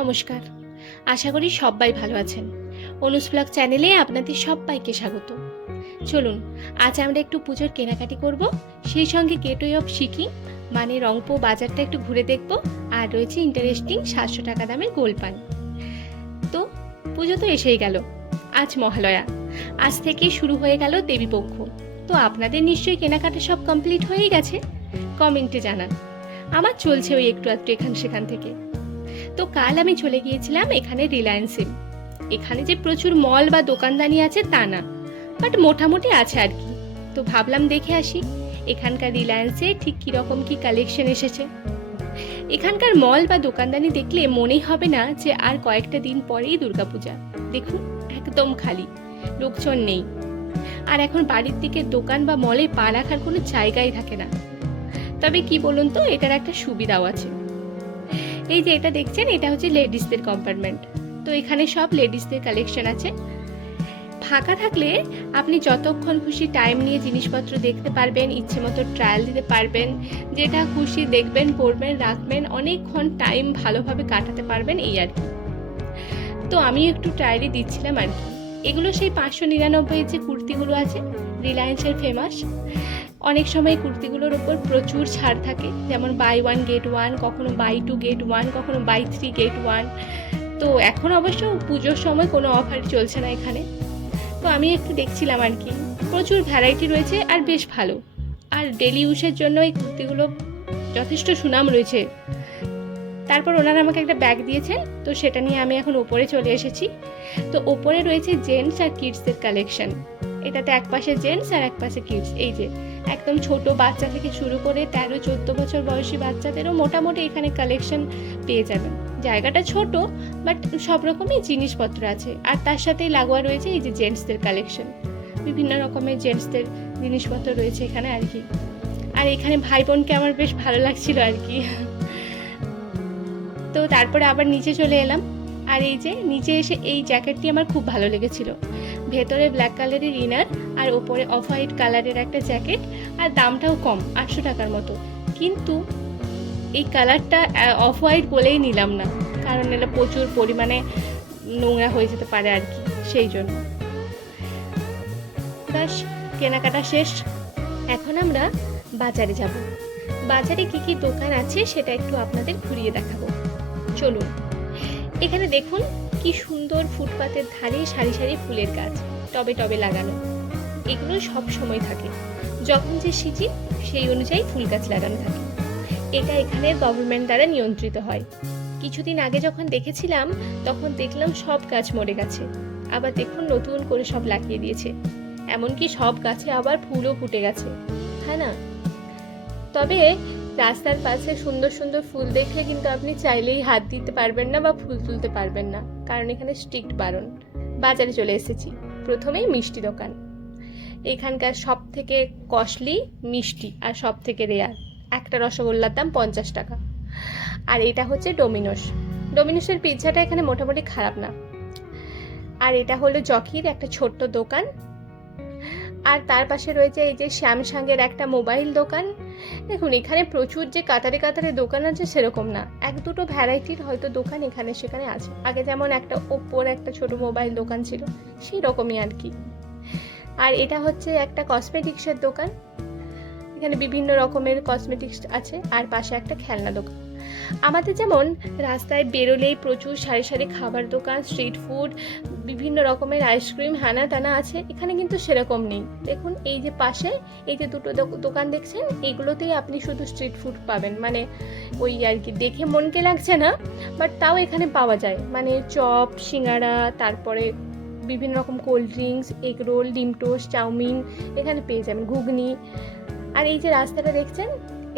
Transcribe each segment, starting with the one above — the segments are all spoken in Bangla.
নমস্কার, আশা করি সবাই ভালো আছেন। অনুজ ব্লগ চ্যানেলে আপনাদের সবাইকে স্বাগত। চলুন আজ আমরা একটু পুজোর কেনাকাটি করব, সেই সঙ্গে গেটওয়ে অফ সিকিম মানে রংপো বাজারটা একটু ঘুরে দেখব, আর রয়েছে ইন্টারেস্টিং 700 টাকা দামের গোলপান। তো পুজো তো এসেই গেল, আজ মহালয়া, আজ থেকে শুরু হয়ে গেল দেবীপক্ষ। তো আপনাদের নিশ্চয়ই কেনাকাটা সব কমপ্লিট হয়েই গেছে, কমেন্টে জানান। আমার চলছে ওই একটু একটু এখান সেখান থেকে। তো কাল আমি চলে গিয়েছিলাম এখানে রিলায়েন্সে। এখানে যে প্রচুর মল বা দোকানদানি আছে তা না, বাট মোটামুটি আছে আর কি। তো ভাবলাম দেখে আসি এখানকার রিলায়েন্সে ঠিক কীরকম কি কালেকশন এসেছে। এখানকার মল বা দোকানদানি দেখলে মনেই হবে না যে আর কয়েকটা দিন পরেই দুর্গাপূজা। দেখুন একদম খালি, লোকজন নেই। আর এখন বাড়ির দিকে দোকান বা মলে পা রাখার কোনো জায়গাই থাকে না। তবে কি বলুন তো, এটার একটা সুবিধাও আছে। এই যে এটা দেখছেন, এটা হচ্ছে লেডিসদের কম্পার্টমেন্ট। তো এখানে সব লেডিসদের কালেকশন আছে। ফাঁকা থাকলে আপনি যতক্ষণ খুশি টাইম নিয়ে জিনিসপত্র দেখতে পারবেন, ইচ্ছে মতো ট্রায়াল দিতে পারবেন, যেটা খুশি দেখবেন, পরবেন, রাখবেন, অনেকক্ষণ টাইম ভালোভাবে কাটাতে পারবেন, এই আর কি। তো আমি একটু ট্রায়ালই দিচ্ছিলাম আর কি। এগুলো সেই 599 যে কুর্তিগুলো আছে, রিলায়েন্সের ফেমাস। অনেক সময় কুর্তিগুলোর ওপর প্রচুর ছাড় থাকে, যেমন বাই 1 গেট 1, কখনো বাই 2 গেট 1, কখনো বাই 3 গেট 1। তো এখন অবশ্য পুজোর সময় কোনো অফার চলছে না এখানে। তো আমি একটু দেখছিলাম আর কি, প্রচুর ভ্যারাইটি রয়েছে আর বেশ ভালো। আর ডেলি ইউজের জন্য এই কুর্তিগুলো যথেষ্ট সুনাম রয়েছে। তারপর ওনারা আমাকে একটা ব্যাগ দিয়েছেন, তো সেটা নিয়ে আমি এখন ওপরে চলে এসেছি। তো ওপরে রয়েছে জেন্টস আর কিডসের কালেকশন। এটাতে এক পাশে জেন্টস আর এক পাশে কিডস। এই যে একদম ছোট বাচ্চা থেকে শুরু করে 13-14 বছর বয়সী বাচ্চাদেরও মোটামুটি এখানে কালেকশন পেয়ে যাবেন। জায়গাটা ছোট, বাট সব রকমই জিনিসপত্র আছে। আর তার সাথেই লাগোয়া রয়েছে এই যে জেন্টসদের কালেকশন, বিভিন্ন রকমের জেন্টসদের জিনিসপত্র রয়েছে এখানে আর কি। আর এখানে ভাই বোনকে আমার বেশ ভালো লাগছিল আর কি। তো তারপরে আবার নিচে চলে এলাম। আর এই যে নিচে এসে এই জ্যাকেটটি আমার খুব ভালো লেগেছিল। ভেতরে ব্ল্যাক কালারের ইনার আর ওপরে অফ হোয়াইট কালারের একটা জ্যাকেট, আর দামটাও কম, 800 টাকার মতো। কিন্তু এই কালারটা অফ হোয়াইট বলেই নিলাম না, কারণ এটা প্রচুর পরিমাণে নোংরা হয়ে যেতে পারে আর কি, সেই জন্য। ব্যাস কেনাকাটা শেষ, এখন আমরা বাজারে যাব। বাজারে কি কি দোকান আছে সেটা একটু আপনাদের ঘুরিয়ে দেখাবো, চলুন। এখানে দেখুন কি সুন্দর ফুটপাতের ধারে সারি সারি ফুলের গাছ, টবে টবে লাগানো। এগুলো সব সময় থাকে, যখন যে সিজন সেই অনুযায়ী ফুল গাছ লাগানো থাকে। এটা এখানে গভর্নমেন্ট দ্বারা নিয়ন্ত্রিত হয়। কিছুদিন আগে যখন দেখেছিলাম তখন দেখলাম সব গাছ মরে গেছে, আবার দেখুন নতুন করে সব লাগিয়ে দিয়েছে। এমনকি সব গাছে আবার ফুলও ফুটে গেছে, হ্যাঁ না? তবে রাস্তার পাশে সুন্দর সুন্দর ফুল দেখলে কিন্তু আপনি চাইলেই হাত দিতে পারবেন না বা ফুল তুলতে পারবেন না, কারণ এখানে স্ট্রিক্ট বারণ। বাজারে চলে এসেছি, প্রথমেই মিষ্টি দোকান। এখানকার সব থেকে কস্টলি মিষ্টি আর সব থেকে রেয়ার একটা রসগোল্লার দাম 50 টাকা। আর এটা হচ্ছে ডোমিনোসের পিৎজাটা এখানে মোটামুটি খারাপ না। আর এটা হলো জকির একটা ছোট্ট দোকান। আর তার পাশে রয়েছে এই যে স্যামসাংয়ের একটা মোবাইল দোকান। দেখুন এখানে প্রচুর যে কাতারে কাতারে দোকান আছে সেরকম না, এক দুটো ভ্যারাইটির হয়তো দোকান এখানে সেখানে আছে। আগে যেমন একটা ওপ্পোর একটা ছোট মোবাইল দোকান ছিল, সেই রকমই আর কি। আর এটা হচ্ছে একটা কসমেটিক্সের দোকান, এখানে বিভিন্ন রকমের কসমেটিক্স আছে। আর পাশে একটা খেলনা দোকান। আমাদের যেমন রাস্তায় বেরোলেই প্রচুর সারি সারি খাবার দোকান, স্ট্রিট ফুড, বিভিন্ন রকমের আইসক্রিম হানা টানা আছে, এখানে কিন্তু সেরকম নেই। দেখুন এই যে পাশে এই যে দুটো দোকান দেখছেন, এগুলোতেই আপনি শুধু স্ট্রিট ফুড পাবেন। মানে ওই আর কি, দেখে মনকে লাগছে না, বাট তাও এখানে পাওয়া যায়। মানে চপ, সিঙ্গাড়া, তারপরে বিভিন্ন রকম কোল্ড ড্রিঙ্কস, এগ রোল, ডিম টোস্ট, চাউমিন এখানে পেয়ে যাবেন, ঘুগনি। আর এই যে রাস্তাটা দেখছেন,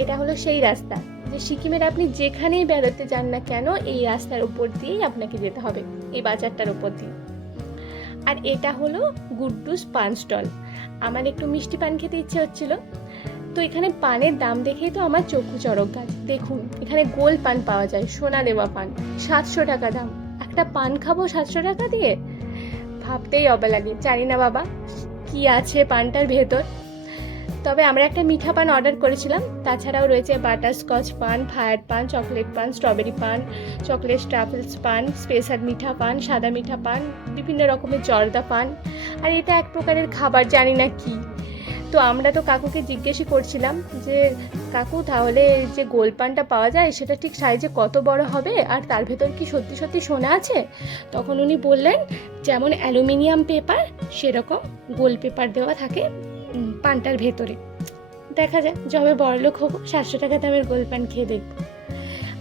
এটা হলো সেই রাস্তা যে সিকিমের আপনি যেখানেই বেরোতে যান না কেন, এই রাস্তার উপর দিয়েই আপনাকে যেতে হবে, এই বাজারটার উপর দিয়ে। আর এটা হলো গুড্ডুস পান স্টল। আমার একটু মিষ্টি পান খেতে ইচ্ছে হচ্ছিল, তো এখানে পানের দাম দেখেই তো আমার চক্ষু চড়ক গাছ। দেখুন এখানে গোল পান পাওয়া যায়, সোনা দেওয়া পান, 700 টাকা দাম। একটা পান খাবো 700 টাকা দিয়ে, ভাবতেই অবাক লাগে। জানি না বাবা কি আছে পানটার ভেতর। তবে আমরা একটা মিঠা পান অর্ডার করেছিলাম, তাছাড়াও রয়েছে বাটারস্কচ পান, ফায়ার পান, চকলেট পান, স্ট্রবেরি পান, চকলেট ট্রাফেলস পান, স্পেশাল মিঠা পান, সাদা মিঠা পান, বিভিন্ন রকমের জর্দা পান। আর এটা এক প্রকারের খাবার, জানি না কি। তো আমরা তো কাকুকে জিজ্ঞেসই করছিলাম যে কাকু তাহলে যে গোল পানটা পাওয়া যায় সেটা ঠিক সাইজে কত বড় হবে, আর তার ভেতর কি সত্যি সত্যি সোনা আছে? তখন উনি বললেন যেমন অ্যালুমিনিয়াম পেপার সেরকম গোল পেপার দেওয়া থাকে পানটার ভেতরে। দেখা যায় যবে বড়লোক হবো 700 টাকা দামের গোল পান খেয়ে দেখবো।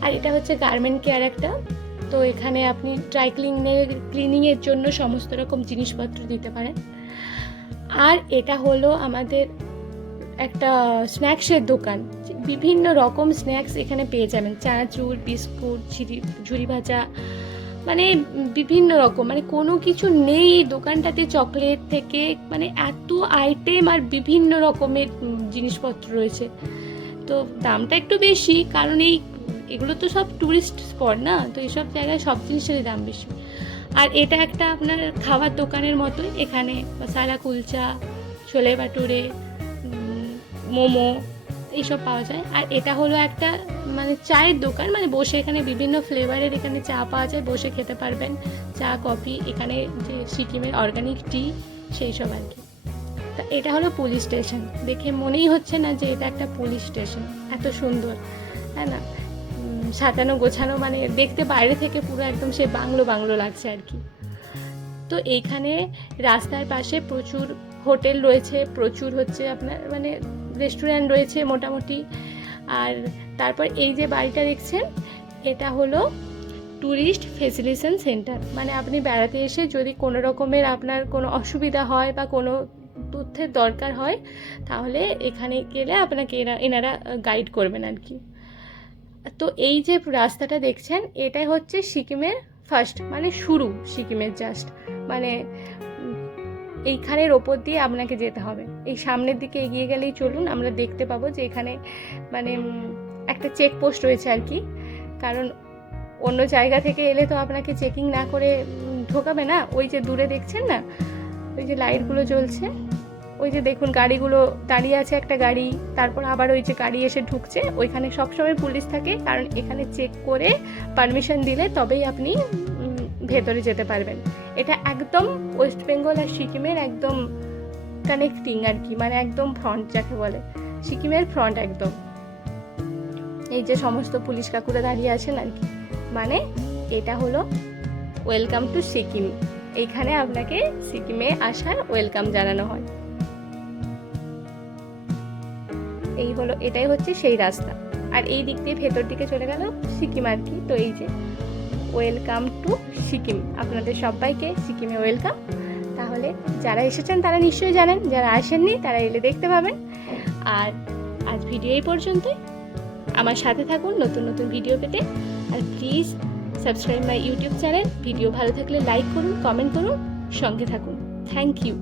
আর এটা হচ্ছে গার্মেন্ট কেয়ার একটা, তো এখানে আপনি ড্রাই ক্লিনিংয়ের জন্য সমস্ত রকম জিনিসপত্র দিতে পারেন। আর এটা হলো আমাদের একটা স্ন্যাক্সের দোকান, বিভিন্ন রকম স্ন্যাক্স এখানে পেয়ে যাবেন, চানাচুর, বিস্কুট, ঝুরি ভাজা, মানে বিভিন্ন রকম, মানে কোনো কিছু নেই এই দোকানটাতে চকলেট থেকে, মানে এত আইটেম আর বিভিন্ন রকমের জিনিসপত্র রয়েছে। তো দামটা একটু বেশি, কারণ এগুলো তো সব ট্যুরিস্ট স্পট না, তো এইসব জায়গায় সব জিনিসেরই দাম বেশি। আর এটা একটা আপনার খাবার দোকানের মতোই, এখানে মশালা কুলচা, ছোলে ভাটুরে, মোমো এইসব পাওয়া যায়। আর এটা হলো একটা মানে চায়ের দোকান, মানে বসে এখানে বিভিন্ন ফ্লেভারের এখানে চা পাওয়া যায়, বসে খেতে পারবেন চা, কফি, এখানে যে সিকিমের অর্গানিক টি সেই সব আর কি। তা এটা হলো পুলিশ স্টেশন, দেখে মনেই হচ্ছে না যে এটা একটা পুলিশ স্টেশন, এত সুন্দর, হ্যাঁ না, সাজানো গোছানো, মানে দেখতে বাইরে থেকে পুরো একদম সে বাংলো বাংলো লাগছে আর কি। তো এইখানে রাস্তার পাশে প্রচুর হোটেল রয়েছে, প্রচুর হচ্ছে আপনার মানে রেস্টুরেন্ট রয়েছে মোটামুটি। আর তারপর এই যে বাড়িটা দেখছেন, এটা হলো ট্যুরিস্ট ফেসিলিটেশন সেন্টার, মানে আপনি বেড়াতে এসে যদি কোনো রকমের আপনার কোনো অসুবিধা হয় বা কোনো তথ্যের দরকার হয়, তাহলে এখানে গেলে আপনাকে এনারা গাইড করবেন আর কি। তো এই যে রাস্তাটা দেখছেন, এটাই হচ্ছে সিকিমের ফার্স্ট, মানে শুরু সিকিমের জাস্ট, মানে এইখানের ওপর দিয়ে আপনাকে যেতে হবে। এই সামনের দিকে এগিয়ে গেলেই চলুন, আমরা দেখতে পাবো যে এখানে মানে একটা চেকপোস্ট রয়েছে আর কি, কারণ অন্য জায়গা থেকে এলে তো আপনাকে চেকিং না করে ঢোকাবে না। ওই যে দূরে দেখছেন না, ওই যে লাইটগুলো জ্বলছে, ওই যে দেখুন গাড়িগুলো দাঁড়িয়ে আছে, একটা গাড়ি, তারপর আবার ওই যে গাড়ি এসে ঢুকছে, ওইখানে সবসময় পুলিশ থাকে, কারণ এখানে চেক করে পারমিশন দিলে তবেই আপনি ভেতরে যেতে পারবেন। এটা একদম ওয়েস্ট বেঙ্গল আর সিকিমের একদম কানেক্টিং আর কি, মানে একদম ফ্রন্ট যাকে বলে, সিকিমের ফ্রন্ট একদম। এই যে সমস্ত পুলিশ কাকুরা দাঁড়িয়ে আছেন আর কি, মানে এটা হলো ওয়েলকাম টু সিকিম, এইখানে আপনাকে সিকিমে আসার ওয়েলকাম জানানো হয়। এই হলো, এটাই হচ্ছে সেই রাস্তা। আর এই দিক দিয়ে ভেতর দিকে চলে গেল সিকিম আর কি। তো এই যে ওয়েলকাম টু সিকিম, আপনাদের সবাইকে সিকিমে ওয়েলকাম। তাহলে যারা এসেছেন তারা নিশ্চয়ই জানেন, যারা আসেননি তারা এলে দেখতে পাবেন। আর আজ ভিডিও এই পর্যন্তই, আমার সাথে থাকুন নতুন নতুন ভিডিও পেতে। আর please subscribe my YouTube channel. Video ভালো থাকলে লাইক করুন, কমেন্ট করুন, সঙ্গে থাকুন। Thank you.